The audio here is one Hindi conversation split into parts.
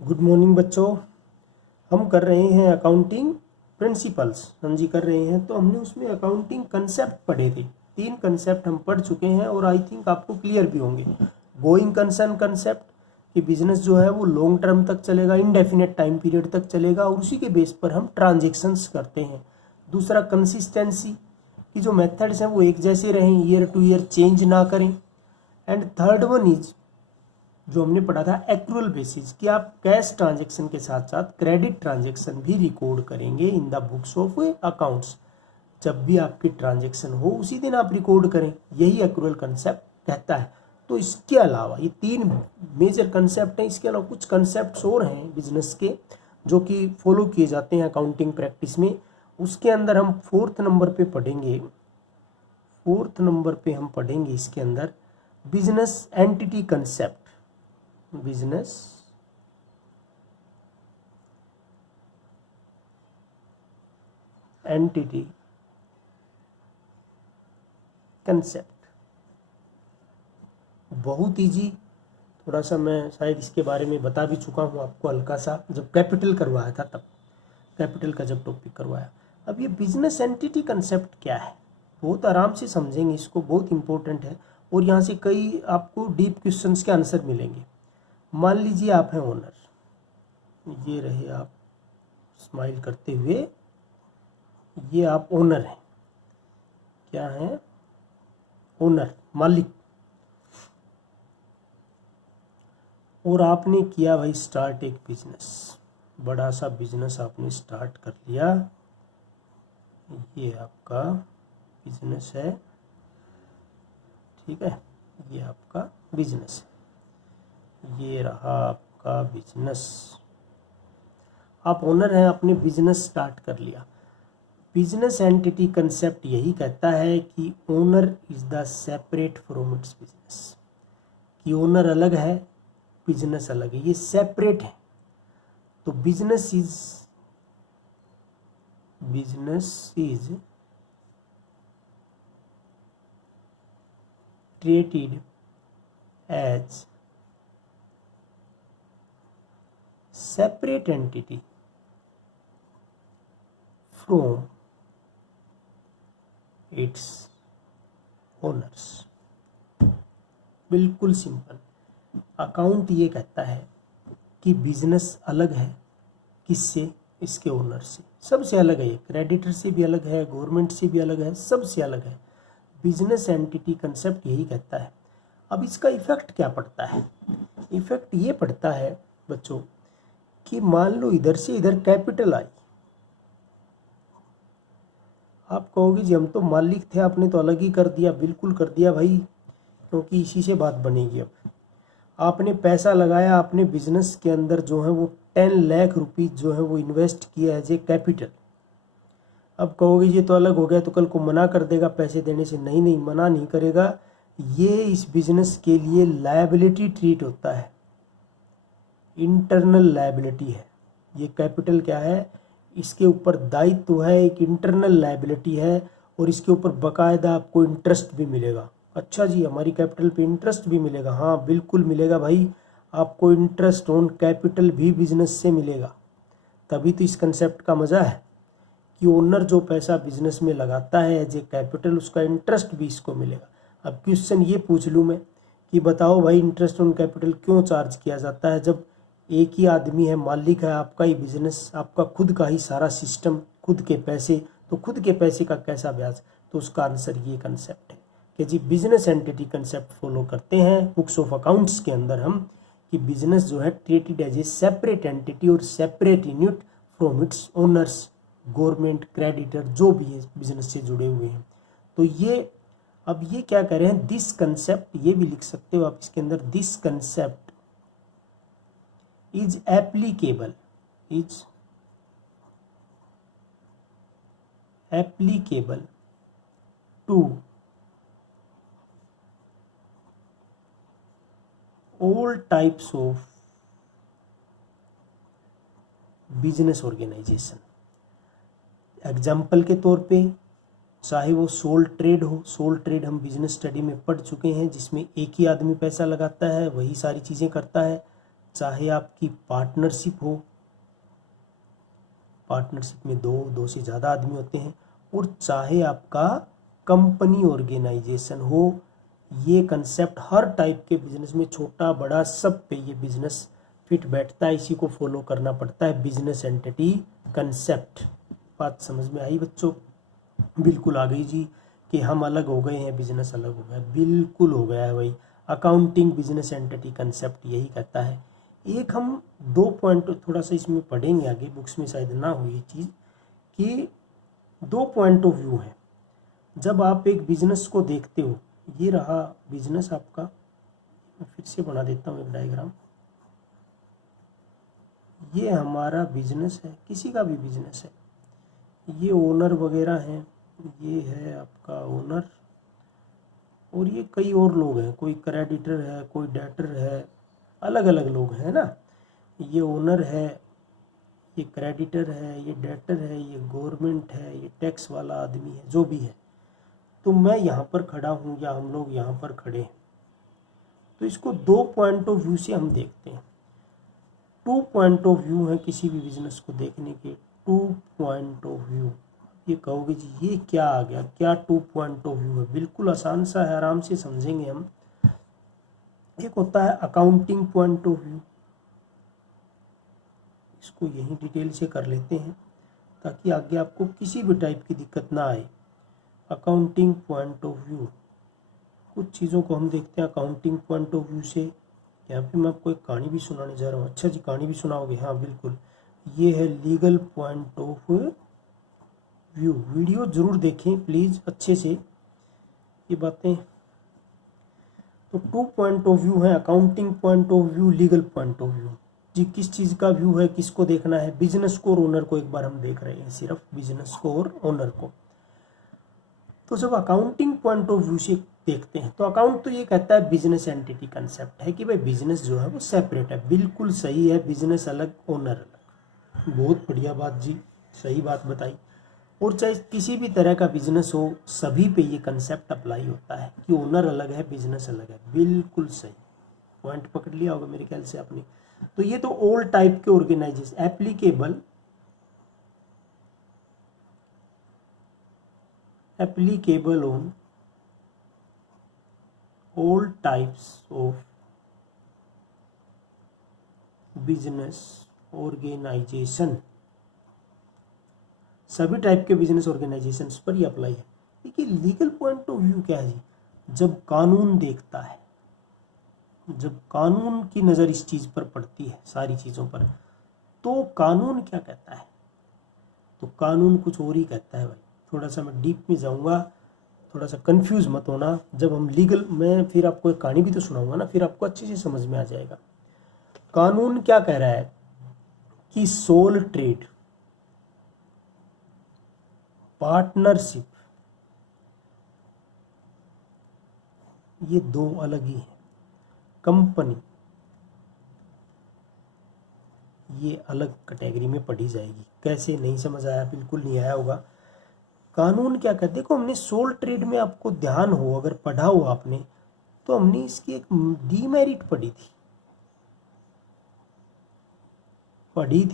गुड मॉर्निंग बच्चों। हम कर रहे हैं अकाउंटिंग प्रिंसिपल्स, हम जी कर रहे हैं। तो हमने उसमें अकाउंटिंग कंसेप्ट पढ़े थे। 3 कंसेप्ट हम पढ़ चुके हैं और आई थिंक आपको क्लियर भी होंगे। गोइंग कंसर्न कंसेप्ट कि बिजनेस जो है वो लॉन्ग टर्म तक चलेगा, इनडेफिनेट टाइम पीरियड तक चलेगा और उसी के बेस पर हम ट्रांजेक्शन्स करते हैं। दूसरा कंसिस्टेंसी कि जो मेथड्स हैं वो एक जैसे रहें, ईयर टू ईयर चेंज ना करें। एंड थर्ड वन इज जो हमने पढ़ा था एक्रूअल बेसिस कि आप कैश ट्रांजैक्शन के साथ साथ क्रेडिट ट्रांजैक्शन भी रिकॉर्ड करेंगे in the books of accounts. जब भी आपकी ट्रांजैक्शन हो उसी दिन आप रिकॉर्ड करें, यही एक्रूअल कंसेप्ट कहता है। तो इसके अलावा ये 3 मेजर कंसेप्ट हैं। इसके अलावा कुछ कंसेप्ट्स और हैं बिजनेस के जो कि फॉलो किए जाते हैं अकाउंटिंग प्रैक्टिस में। उसके अंदर हम 4th नंबर पे पढ़ेंगे। 4th नंबर पे हम पढ़ेंगे इसके अंदर business entity concept. Business entity concept बहुत इजी, थोड़ा सा मैं शायद इसके बारे में बता भी चुका हूँ आपको हल्का सा, जब कैपिटल करवाया था तब, कैपिटल का जब टॉपिक करवाया। अब ये बिजनेस एंटिटी कंसेप्ट क्या है, बहुत आराम से समझेंगे इसको, बहुत इंपॉर्टेंट है और यहाँ से कई आपको डीप क्वेश्चंस के आंसर मिलेंगे। मान लीजिए आप हैं ओनर, ये रहे आप स्माइल करते हुए, ये आप ओनर हैं। क्या हैं? ओनर, मालिक। और आपने किया भाई स्टार्ट एक बिजनेस, बड़ा सा बिजनेस आपने स्टार्ट कर लिया। ये आपका बिजनेस है, ठीक है, ये आपका बिजनेस है, ये रहा आपका बिजनेस। आप ओनर हैं, आपने बिजनेस स्टार्ट कर लिया। बिजनेस एंटिटी कंसेप्ट यही कहता है कि owner is the separate from its business, कि ओनर अलग है, बिजनेस अलग है, ये सेपरेट है। तो business is treated as separate entity from its owners. बिल्कुल सिंपल। अकाउंट ये कहता है कि बिजनेस अलग है, किससे? इसके ओनर से, सबसे अलग है। ये क्रेडिटर से भी अलग है, गवर्नमेंट से भी अलग है, सबसे अलग है। बिजनेस एंटिटी कंसेप्ट यही कहता है। अब इसका इफेक्ट क्या पड़ता है? इफेक्ट ये पड़ता है बच्चों कि मान लो इधर से इधर कैपिटल आई, आप कहोगे जी हम तो मालिक थे, आपने तो अलग ही कर दिया। बिल्कुल कर दिया भाई, क्योंकि इसी से बात बनेगी। अब आपने पैसा लगाया, आपने बिजनेस के अंदर जो है वो 10 लाख रुपीज जो है वो इन्वेस्ट किया एज ए कैपिटल। अब कहोगे ये तो अलग हो गया, तो कल को मना कर देगा पैसे देने से। नहीं नहीं, मना नहीं करेगा। ये इस बिजनेस के लिए लायबिलिटी ट्रीट होता है, इंटरनल लायबिलिटी है। ये कैपिटल क्या है? इसके ऊपर दायित्व है, एक इंटरनल लायबिलिटी है और इसके ऊपर बकायदा आपको इंटरेस्ट भी मिलेगा। अच्छा जी, हमारी कैपिटल पे इंटरेस्ट भी मिलेगा? हाँ बिल्कुल मिलेगा भाई, आपको इंटरेस्ट ऑन कैपिटल भी बिजनेस से मिलेगा। तभी तो इस कंसेप्ट का मज़ा है कि ओनर जो पैसा बिजनेस में लगाता है एज ए कैपिटल, उसका इंटरेस्ट भी इसको मिलेगा। अब क्वेश्चन ये पूछ लूँ मैं कि बताओ भाई, इंटरेस्ट ऑन कैपिटल क्यों चार्ज किया जाता है? जब एक ही आदमी है, मालिक है, आपका ही बिजनेस, आपका खुद का ही सारा सिस्टम, खुद के पैसे, तो खुद के पैसे का कैसा ब्याज? तो उसका आंसर ये कंसेप्ट है कि जी बिजनेस एंटिटी कंसेप्ट फॉलो करते हैं बुक्स ऑफ अकाउंट्स के अंदर हम, कि बिजनेस जो है treated as a separate entity और separate unit from its owners, government, creditor, जो भी है बिजनेस से जुड़े हुए हैं। तो ये अब ये क्या कह रहे हैं, दिस कंसेप्ट, ये भी लिख सकते हो आप इसके अंदर, this concept is applicable to all types of business organization। Example के तौर पे, चाहे वो सोल ट्रेड हो, सोल ट्रेड हम बिजनेस स्टडी में पढ़ चुके हैं, जिसमें एक ही आदमी पैसा लगाता है, वही सारी चीज़ें करता है। चाहे आपकी पार्टनरशिप हो, पार्टनरशिप में दो से ज़्यादा आदमी होते हैं, और चाहे आपका कंपनी ऑर्गेनाइजेशन हो, ये कंसेप्ट हर टाइप के बिजनेस में, छोटा बड़ा सब पे ये बिजनेस फिट बैठता है। इसी को फॉलो करना पड़ता है, बिजनेस एंटिटी कंसेप्ट। बात समझ में आई बच्चों? बिल्कुल आ गई जी, कि हम अलग हो गए हैं, बिजनेस अलग हो गया, बिल्कुल हो गया है भाई। अकाउंटिंग बिजनेस एंटिटी कंसेप्ट यही कहता है। एक हम 2 पॉइंट थोड़ा सा इसमें पढ़ेंगे आगे, बुक्स में शायद ना हो ये चीज़, कि 2 पॉइंट ऑफ व्यू है जब आप एक बिजनेस को देखते हो। ये रहा बिजनेस आपका, मैं फिर से बना देता हूँ एक डायग्राम। ये हमारा बिजनेस है, किसी का भी बिजनेस है, ये ओनर वगैरह हैं, ये है आपका ओनर, और ये कई और लोग हैं, कोई क्रेडिटर है, कोई डेटर है, अलग अलग लोग हैं ना। ये ओनर है, ये क्रेडिटर है, ये डेटर है, ये गवर्नमेंट है, ये टैक्स वाला आदमी है, जो भी है। तो मैं यहाँ पर खड़ा हूँ या हम लोग यहाँ पर खड़े हैं, तो इसको 2 पॉइंट ऑफ व्यू से हम देखते हैं। 2 पॉइंट ऑफ व्यू है किसी भी बिजनेस को देखने के, 2 पॉइंट ऑफ व्यू। ये कहोगे जी ये क्या आ गया, क्या 2 पॉइंट ऑफ व्यू है? बिल्कुल आसान सा है, आराम से समझेंगे हम। एक होता है अकाउंटिंग पॉइंट ऑफ व्यू, इसको यही डिटेल से कर लेते हैं ताकि आगे आपको किसी भी टाइप की दिक्कत ना आए। अकाउंटिंग पॉइंट ऑफ व्यू, कुछ चीज़ों को हम देखते हैं अकाउंटिंग पॉइंट ऑफ व्यू से। यहाँ पे मैं आपको एक कहानी भी सुनाने जा रहा हूँ। अच्छा जी, कहानी भी सुनाओगे? हाँ बिल्कुल। ये है legal point of view. Video जरूर देखें प्लीज़ अच्छे से ये बातें। तो 2 पॉइंट ऑफ व्यू है, accounting point of view, legal point of view. जी किस चीज़ का व्यू है, किसको देखना है? बिजनेस को और ओनर को एक बार हम देख रहे हैं, सिर्फ बिजनेस को और ओनर को। तो जब अकाउंटिंग पॉइंट ऑफ व्यू से देखते हैं तो अकाउंट तो ये कहता है बिजनेस एंटिटी कंसेप्ट है कि भाई बिजनेस जो है वो सेपरेट है। बिल्कुल सही है, बिजनेस अलग ओनर अलग। बहुत बढ़िया बात जी, सही बात बताई। और चाहे किसी भी तरह का बिजनेस हो, सभी पे ये कंसेप्ट अप्लाई होता है कि ओनर अलग है, बिजनेस अलग है। बिल्कुल सही पॉइंट पकड़ लिया होगा मेरे ख्याल से आपने। तो ये तो ऑल टाइप के organization applicable on all types of business organization, सभी टाइप के बिजनेस ऑर्गेनाइजेशन पर ही अप्लाई है। देखिए लीगल पॉइंट ऑफ व्यू क्या है जी? जब कानून देखता है, जब कानून की नज़र इस चीज़ पर पड़ती है, सारी चीज़ों पर, तो कानून क्या कहता है? तो कानून कुछ और ही कहता है भाई। थोड़ा सा मैं डीप में जाऊंगा, थोड़ा सा कंफ्यूज मत होना। जब हम लीगल, मैं फिर आपको एक कहानी भी तो सुनाऊंगा ना, फिर आपको अच्छे से समझ में आ जाएगा। कानून क्या कह रहा है कि सोल ट्रेड, पार्टनरशिप, ये 2 अलग ही हैं। कंपनी ये अलग कैटेगरी में पढ़ी जाएगी। कैसे, नहीं समझ आया? बिल्कुल नहीं आया होगा। कानून क्या कहते हैं? देखो हमने सोल ट्रेड में, आपको ध्यान हो, अगर पढ़ा हो आपने, तो हमने इसकी एक डीमेरिट पढ़ी थी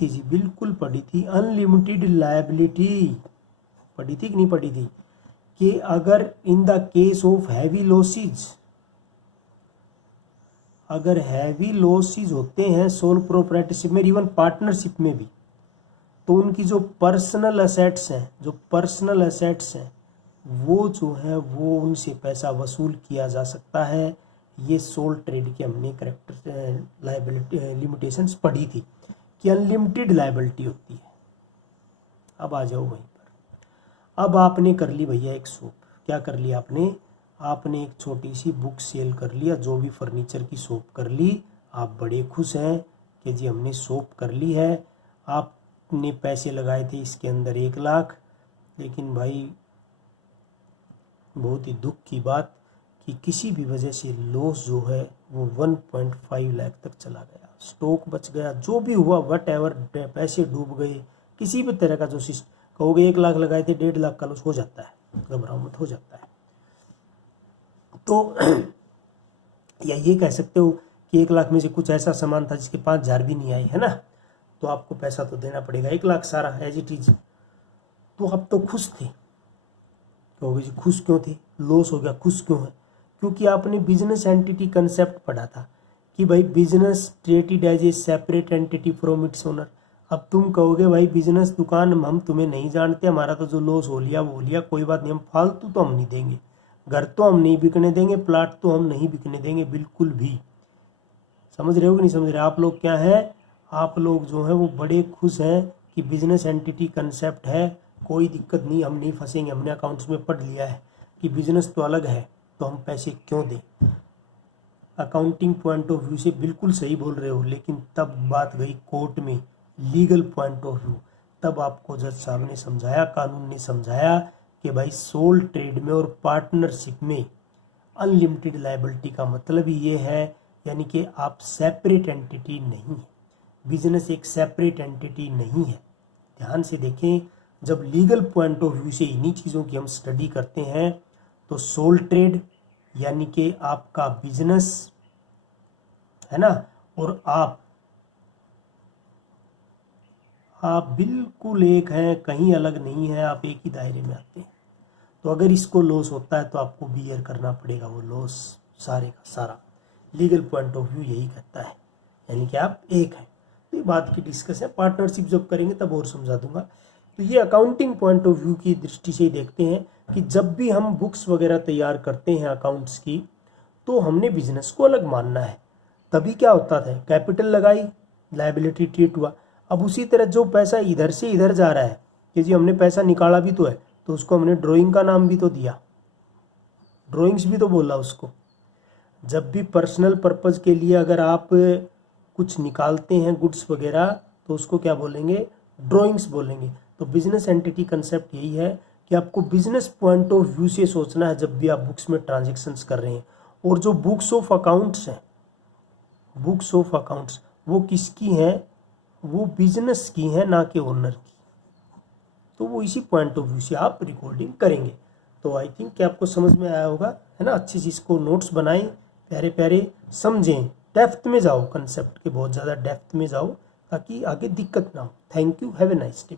जी, बिल्कुल पढ़ी थी। अनलिमिटेड लायबिलिटी पढ़ी थी कि नहीं पढ़ी थी? कि अगर in the case of heavy losses, अगर हैवी लॉसेज होते हैं सोल प्रोप्राइटरशिप में, इवन पार्टनरशिप में भी, तो उनकी जो पर्सनल एसेट्स हैं वो जो है वो उनसे पैसा वसूल किया जा सकता है। ये सोल ट्रेड की हमने करेक्टर लायबिलिटी लिमिटेशंस पढ़ी थी कि अनलिमिटेड लायबिलिटी होती है। अब आ जाओ वहीं पर। अब आपने कर ली भैया एक शॉप, क्या कर लिया आपने एक छोटी सी बुक सेल कर लिया, जो भी फर्नीचर की शॉप कर ली। आप बड़े खुश हैं कि जी हमने शॉप कर ली है। आपने पैसे लगाए थे इसके अंदर 1 लाख, लेकिन भाई बहुत ही दुख की बात कि किसी भी वजह से लॉस जो है वो 1.5 लाख तक चला गया। स्टॉक बच गया, जो भी हुआ वट एवर, पैसे डूब गए, किसी भी तरह का जो कहोगे 1 लाख लगाए थे 1.5 लाख का लॉस हो जाता है, घबराओ मत, हो जाता है। तो या ये कह सकते हो कि 1 लाख में से कुछ ऐसा सामान था जिसके 5,000 भी नहीं आए, है ना, तो आपको पैसा तो देना पड़ेगा 1 लाख सारा एज इट इज। तो आप तो खुश थे, कहोगे जी खुश क्यों थे, लॉस हो गया, खुश क्यों है? क्योंकि आपने बिजनेस एंटिटी कंसेप्ट पढ़ा था कि भाई business treated as a separate entity from its owner. अब तुम कहोगे भाई बिजनेस दुकान हम तुम्हें नहीं जानते, हमारा तो जो लॉस हो लिया वो हो लिया, कोई बात नहीं, हम फालतू तो हम नहीं देंगे, घर तो हम नहीं बिकने देंगे, प्लाट तो हम नहीं बिकने देंगे बिल्कुल भी। समझ रहे हो कि नहीं समझ रहे? आप लोग क्या है, आप लोग जो है वो बड़े खुश हैं कि बिजनेस एंटिटी कंसेप्ट है, कोई दिक्कत नहीं, हम नहीं फंसेंगे, हमने अकाउंट्स में पढ़ लिया है कि बिजनेस तो अलग है तो हम पैसे क्यों दें। अकाउंटिंग पॉइंट ऑफ व्यू से बिल्कुल सही बोल रहे हो, लेकिन तब बात गई कोर्ट में, लीगल पॉइंट ऑफ व्यू, तब आपको जज साहब ने समझाया, कानून ने समझाया कि भाई सोल ट्रेड में और पार्टनरशिप में अनलिमिटेड लायबिलिटी का मतलब ये है, यानी कि आप सेपरेट एंटिटी नहीं है, बिजनेस एक सेपरेट एंटिटी नहीं है। ध्यान से देखें, जब लीगल पॉइंट ऑफ व्यू से इन्हीं चीज़ों की हम स्टडी करते हैं तो सोल ट्रेड यानी कि आपका बिजनेस है ना, और आप बिल्कुल एक हैं, कहीं अलग नहीं है, आप एक ही दायरे में आते हैं। तो अगर इसको लॉस होता है तो आपको बियर करना पड़ेगा वो लॉस सारे का सारा। लीगल पॉइंट ऑफ व्यू यही कहता है, यानी कि आप एक हैं। तो ये बात की डिस्कस है, पार्टनरशिप जब करेंगे तब और समझा दूंगा। तो ये अकाउंटिंग पॉइंट ऑफ व्यू की दृष्टि से देखते हैं कि जब भी हम बुक्स वगैरह तैयार करते हैं अकाउंट्स की, तो हमने बिजनेस को अलग मानना है। तभी क्या होता था, कैपिटल लगाई, लायबिलिटी ट्रीट हुआ। अब उसी तरह जो पैसा इधर से इधर जा रहा है कि जी हमने पैसा निकाला भी तो है, तो उसको हमने ड्राइंग का नाम भी तो दिया, ड्राइंग्स भी तो बोला उसको। जब भी पर्सनल पर्पज़ के लिए अगर आप कुछ निकालते हैं गुड्स वगैरह, तो उसको क्या बोलेंगे, ड्राइंग्स बोलेंगे। तो बिजनेस एंटिटी कंसेप्ट यही है कि आपको बिजनेस पॉइंट ऑफ व्यू से सोचना है जब भी आप बुक्स में ट्रांजेक्शन्स कर रहे हैं। और जो बुक्स ऑफ अकाउंट्स हैं, बुक्स ऑफ अकाउंट्स वो किसकी हैं, वो बिजनेस की हैं, ना कि ओनर की। तो वो इसी पॉइंट ऑफ व्यू से आप रिकॉर्डिंग करेंगे। तो आई थिंक कि आपको समझ में आया होगा, है ना। अच्छी चीज़ को नोट्स बनाएं, प्यारे प्यारे समझें, डेप्थ में जाओ, कंसेप्ट के बहुत ज़्यादा डेप्थ में जाओ ताकि आगे दिक्कत ना हो। Thank you, have a nice day.